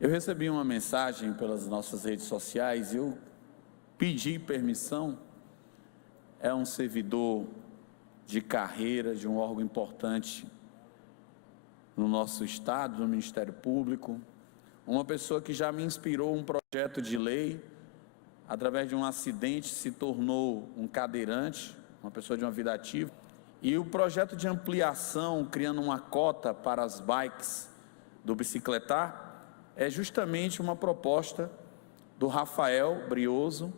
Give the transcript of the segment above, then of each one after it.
Eu recebi uma mensagem pelas nossas redes sociais, eu pedi permissão, é um servidor de carreira de um órgão importante no nosso estado, no Ministério Público, uma pessoa que já me inspirou um projeto de lei, através de um acidente se tornou um cadeirante, uma pessoa de uma vida ativa, e o projeto de ampliação, criando uma cota para as bikes do bicicletar, é justamente uma proposta do Rafael Brioso,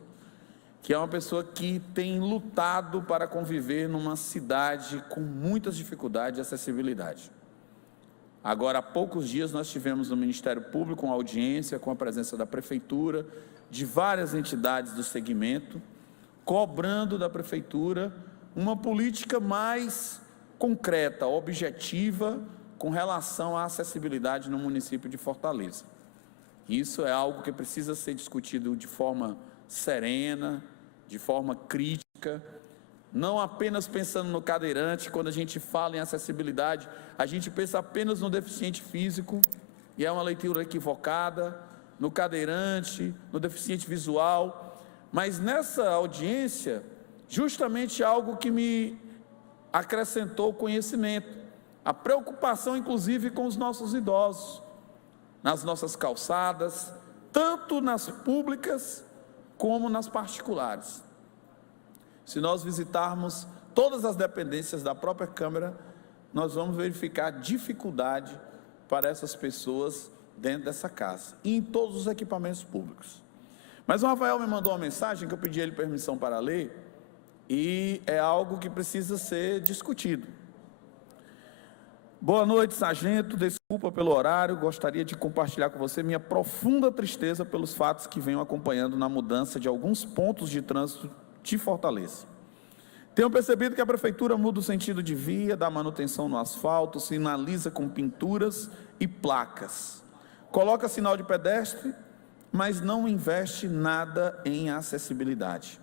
que é uma pessoa que tem lutado para conviver numa cidade com muitas dificuldades de acessibilidade. Agora, há poucos dias, nós tivemos no Ministério Público uma audiência com a presença da Prefeitura, de várias entidades do segmento, cobrando da Prefeitura uma política mais concreta, objetiva, com relação à acessibilidade no município de Fortaleza. Isso é algo que precisa ser discutido de forma serena, de forma crítica, não apenas pensando no cadeirante. Quando a gente fala em acessibilidade, a gente pensa apenas no deficiente físico, e é uma leitura equivocada, no cadeirante, no deficiente visual, mas nessa audiência, justamente algo que me acrescentou conhecimento, a preocupação inclusive com os nossos idosos, nas nossas calçadas, tanto nas públicas como nas particulares. Se nós visitarmos todas as dependências da própria Câmara, nós vamos verificar dificuldade para essas pessoas dentro dessa casa, e em todos os equipamentos públicos. Mas o Rafael me mandou uma mensagem que eu pedi a ele permissão para ler, e é algo que precisa ser discutido. Boa noite, sargento, desculpa pelo horário, gostaria de compartilhar com você minha profunda tristeza pelos fatos que venho acompanhando na mudança de alguns pontos de trânsito de Fortaleza. Tenho percebido que a Prefeitura muda o sentido de via, dá manutenção no asfalto, sinaliza com pinturas e placas, coloca sinal de pedestre, mas não investe nada em acessibilidade.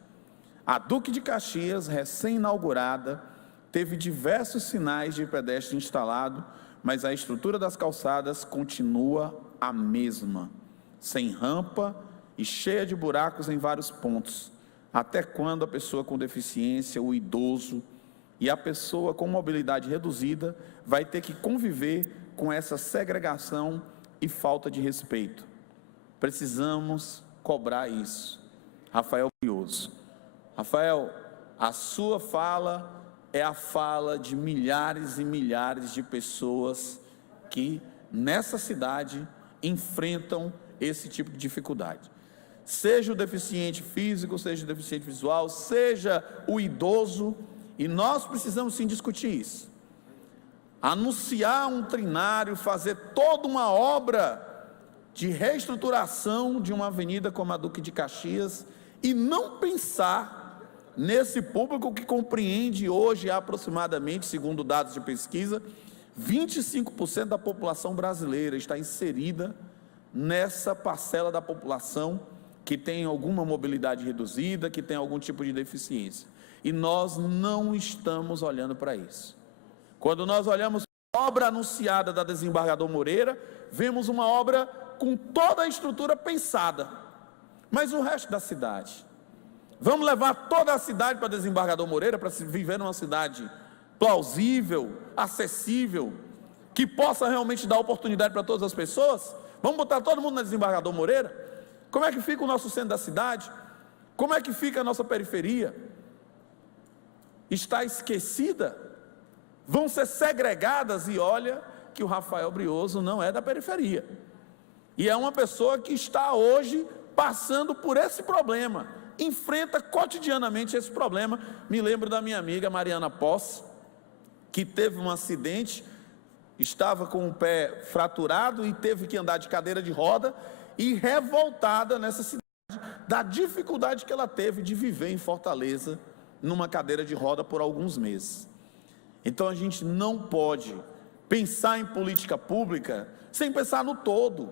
A Duque de Caxias, recém-inaugurada, teve diversos sinais de pedestre instalado, mas a estrutura das calçadas continua a mesma, sem rampa e cheia de buracos em vários pontos. Até quando a pessoa com deficiência, o idoso e a pessoa com mobilidade reduzida vai ter que conviver com essa segregação e falta de respeito? Precisamos cobrar isso. Rafael Brioso. Rafael, a sua fala é a fala de milhares e milhares de pessoas que nessa cidade enfrentam esse tipo de dificuldade. Seja o deficiente físico, seja o deficiente visual, seja o idoso, e nós precisamos sim discutir isso. Anunciar um trinário, fazer toda uma obra de reestruturação de uma avenida como a Duque de Caxias e não pensar nesse público que compreende hoje aproximadamente, segundo dados de pesquisa, 25% da população brasileira está inserida nessa parcela da população que tem alguma mobilidade reduzida, que tem algum tipo de deficiência. E nós não estamos olhando para isso. Quando nós olhamos a obra anunciada da Desembargador Moreira, vemos uma obra com toda a estrutura pensada, mas o resto da cidade? Vamos levar toda a cidade para Desembargador Moreira para se viver numa cidade plausível, acessível, que possa realmente dar oportunidade para todas as pessoas? Vamos botar todo mundo na Desembargador Moreira? Como é que fica o nosso centro da cidade? Como é que fica a nossa periferia? Está esquecida? Vão ser segregadas? E olha que o Rafael Brioso não é da periferia. E é uma pessoa que está hoje passando por esse problema, enfrenta cotidianamente esse problema. Me lembro da minha amiga Mariana Posse, que teve um acidente, estava com o pé fraturado e teve que andar de cadeira de roda, e revoltada nessa cidade, da dificuldade que ela teve de viver em Fortaleza, numa cadeira de roda por alguns meses. Então a gente não pode pensar em política pública sem pensar no todo,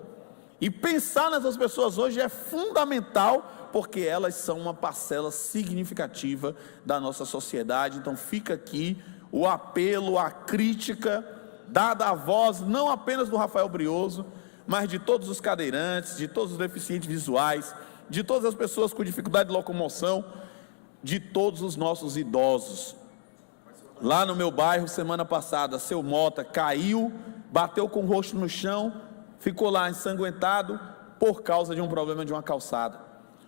e pensar nessas pessoas hoje é fundamental, porque elas são uma parcela significativa da nossa sociedade. Então fica aqui o apelo, a crítica, dada a voz não apenas do Rafael Brioso, mas de todos os cadeirantes, de todos os deficientes visuais, de todas as pessoas com dificuldade de locomoção, de todos os nossos idosos. Lá no meu bairro, semana passada, seu Mota caiu, bateu com o rosto no chão, ficou lá ensanguentado por causa de um problema de uma calçada.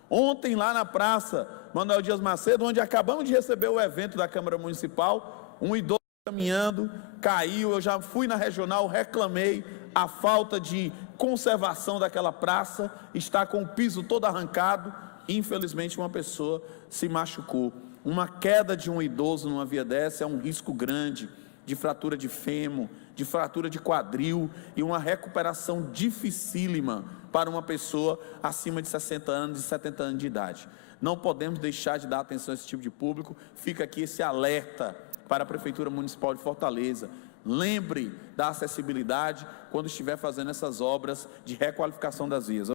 Ontem, lá na praça Manuel Dias Macedo, onde acabamos de receber o evento da Câmara Municipal, um idoso caminhando, caiu. Eu já fui na regional, reclamei a falta de conservação daquela praça, está com o piso todo arrancado. Infelizmente, uma pessoa se machucou. Uma queda de um idoso numa via dessa é um risco grande de fratura de fêmur, de fratura de quadril e uma recuperação dificílima para uma pessoa acima de 60 anos, de 70 anos de idade. Não podemos deixar de dar atenção a esse tipo de público. Fica aqui esse alerta para a Prefeitura Municipal de Fortaleza. Lembre da acessibilidade quando estiver fazendo essas obras de requalificação das vias.